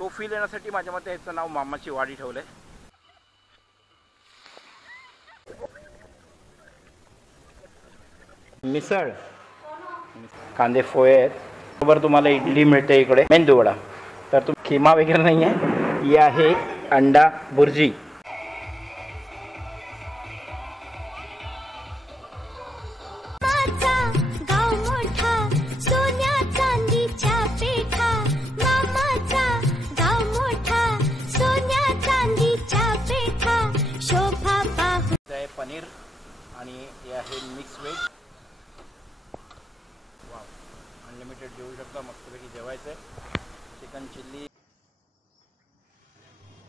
तो फील येण्यासाठी माझ्या मते याचं नाव मामाची वाडी ठेवलंय. मिसळ, कांदे पोहे आहेत, बरोबर तुम्हाला इडली मिळते इकडे, मेंदू वडा. तर तुम्ही खिमा वगैरे नाही आहे, ही आहे अंडा बुर्जी. पनीर आणि हे आहे मिक्स व्हेज. वाव, अनलिमिटेड जेवू शकता, मस्तपैकी जेवायचं. Chicken chilli.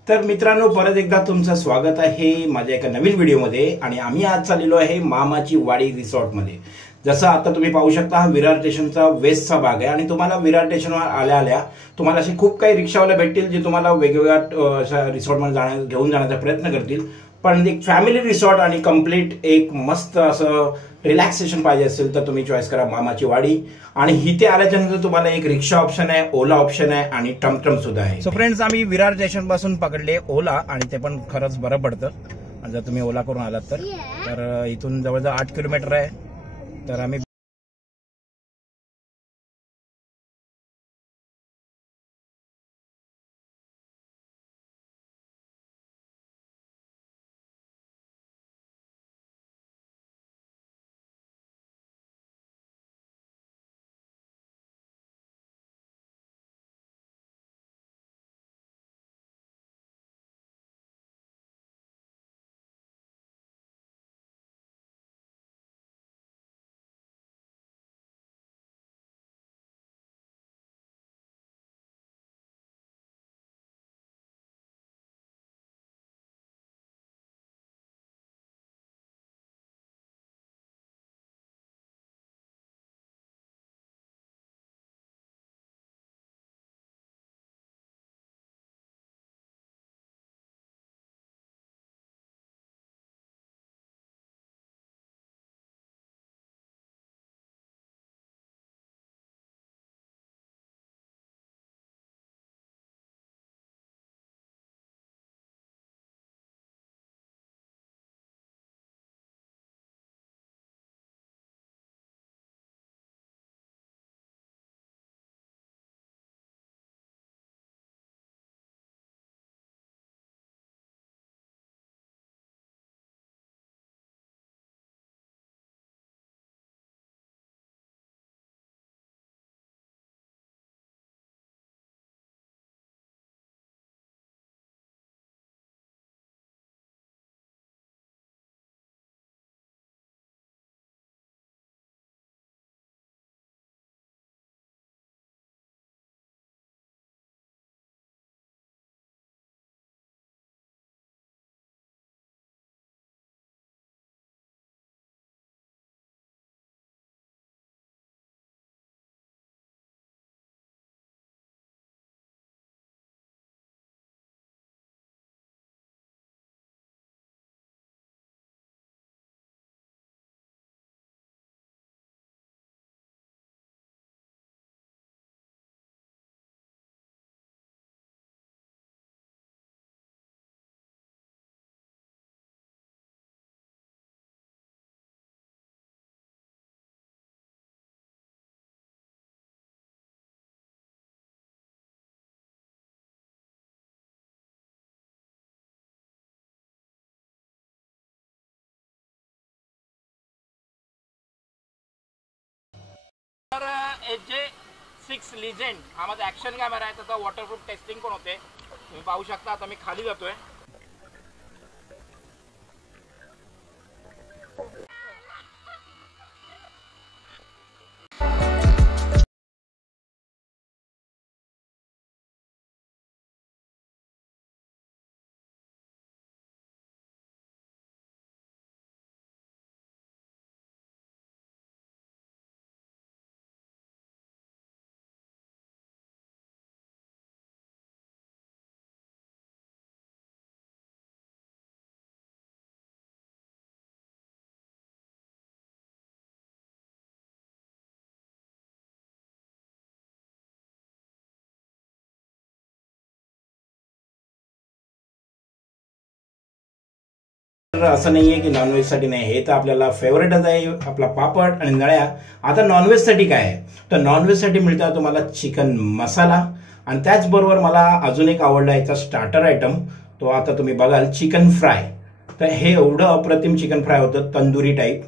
तर मित्रांनो, परत एकदा तुमचं स्वागत आहे माझ्या एका नवीन व्हिडिओमध्ये. आणि आम्ही आज चाललेलो आहे मामाची वाडी रिसॉर्टमध्ये. जसं आता तुम्ही पाहू शकता, हा विरार स्टेशनचा वेस्टचा भाग आहे. आणि तुम्हाला विरार स्टेशनवर आल्या आल्या तुम्हाला असे खूप काही रिक्षावाले भेटतील जे तुम्हाला वेगवेगळ्या रिसॉर्टमध्ये घेऊन जाण्याचा प्रयत्न करतील. पण एक फॅमिली रिसॉर्ट आणि कम्प्लीट एक मस्त असं रिलॅक्सेशन पाहिजे असेल तर तुम्ही चॉईस करा मामाची वाडी. आणि इथे आल्याच्यानंतर तुम्हाला एक रिक्षा ऑप्शन आहे, ओला ऑप्शन आहे आणि टमटम सुद्धा आहे. सो फ्रेंड्स, आम्ही विरार स्टेशन पासून पकडले ओला, आणि ते पण खरंच बरं पडतं जर तुम्ही ओला करून आलात तर. इथून जवळजवळ 8 किलोमीटर आहे. तर आम्ही तर HJ6 लिजेंड हा माझा ॲक्शन कॅमेरा आहे. त्याचा वॉटरप्रूफ टेस्टिंग पण होते. तुम्ही पाहू शकता. आता मी खाली जातोय. तर असं नाहीये की नॉनव्हेजसाठी नाही, हे तर आपल्याला फेवरेटच आहे आपला पापड आणि नळ्या. आता नॉनव्हेजसाठी काय आहे, तर नॉनव्हेजसाठी मिळतं तुम्हाला चिकन मसाला, आणि त्याचबरोबर मला अजून एक आवडला याचा स्टार्टर आयटम, तो आता तुम्ही बघाल चिकन फ्राय. तर हे एवढं अप्रतिम चिकन फ्राय होतं तंदुरी टाईप,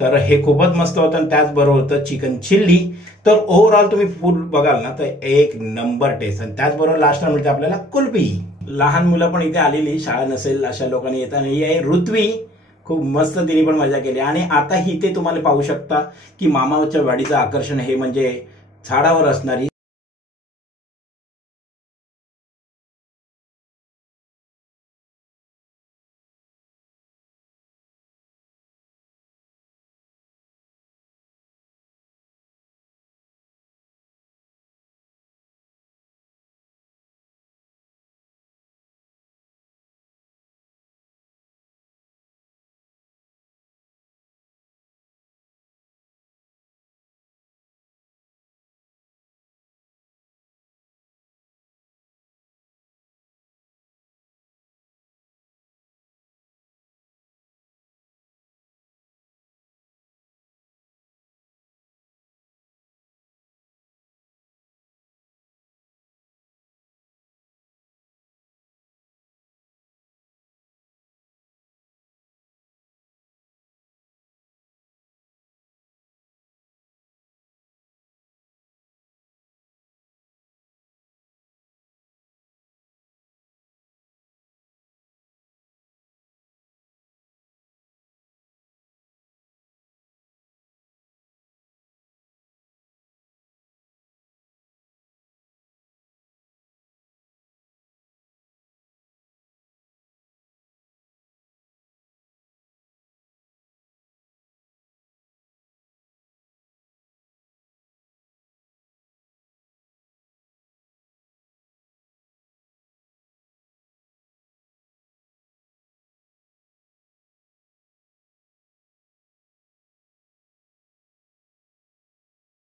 तर हे खूपच मस्त होतं. आणि त्याचबरोबर होतं चिकन चिल्ली. तर ओव्हरऑल तुम्ही फूड बघाल ना तर एक नंबर टेस्ट. आणि त्याचबरोबर लास्टला मिळते आपल्याला कुल्फी. लहान मुलं पण इथे आलेली, शाळा नसेल अशा लोकांनी येतात. ही आहे ऋत्वी, खूप मस्त तिने पण मजा केली. आणि आता इथे तुम्हाला पाहू शकता की मामाच्या वाडीचं आकर्षण हे म्हणजे झाडावर असणारी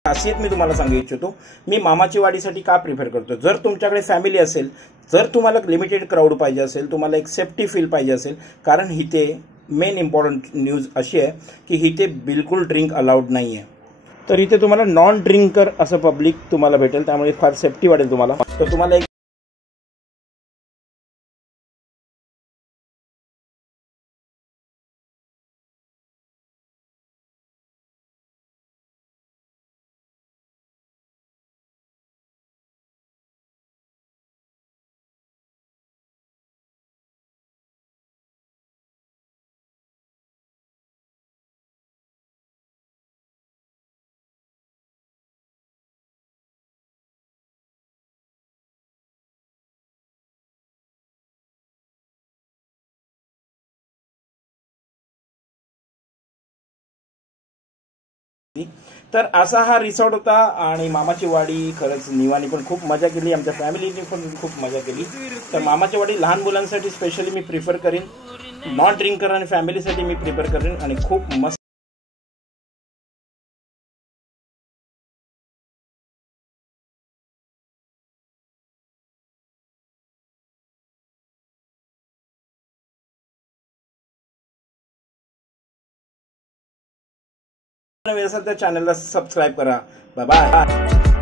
खासियत मी तुम्हाला सांगू इच्छितो. मी मामाची वाडीसाठी का प्रिफर करतो, जर तुमच्याकडे फॅमिली असेल, जर तुम्हाला लिमिटेड क्राऊड पाहिजे असेल, तुम्हाला एक सेफ्टी फील पाहिजे असेल, कारण इथे मेन इम्पॉर्टंट न्यूज अशी आहे की इथे बिलकुल ड्रिंक अलाउड नाही आहे. तर इथे तुम्हाला नॉन ड्रिंकर असं पब्लिक तुम्हाला भेटेल, त्यामुळे फार सेफ्टी वाढेल तुम्हाला. तर तुम्हाला एक तर असा हा रिसॉर्ट होता. आणि मामाची वाडी खरंच निवानी पण खूप मजा केली, आमच्या फॅमिलीने पण खूप मजा केली. तर मामाची वाडी लहान मुलांसाठी स्पेशली मी प्रिफर करीन, नॉन ड्रिंकर आणि फॅमिलीसाठी मी प्रिफर करीन. आणि खूप मस्त नवीन असेल तर चॅनलला सबस्क्राईब करा. Bye bye.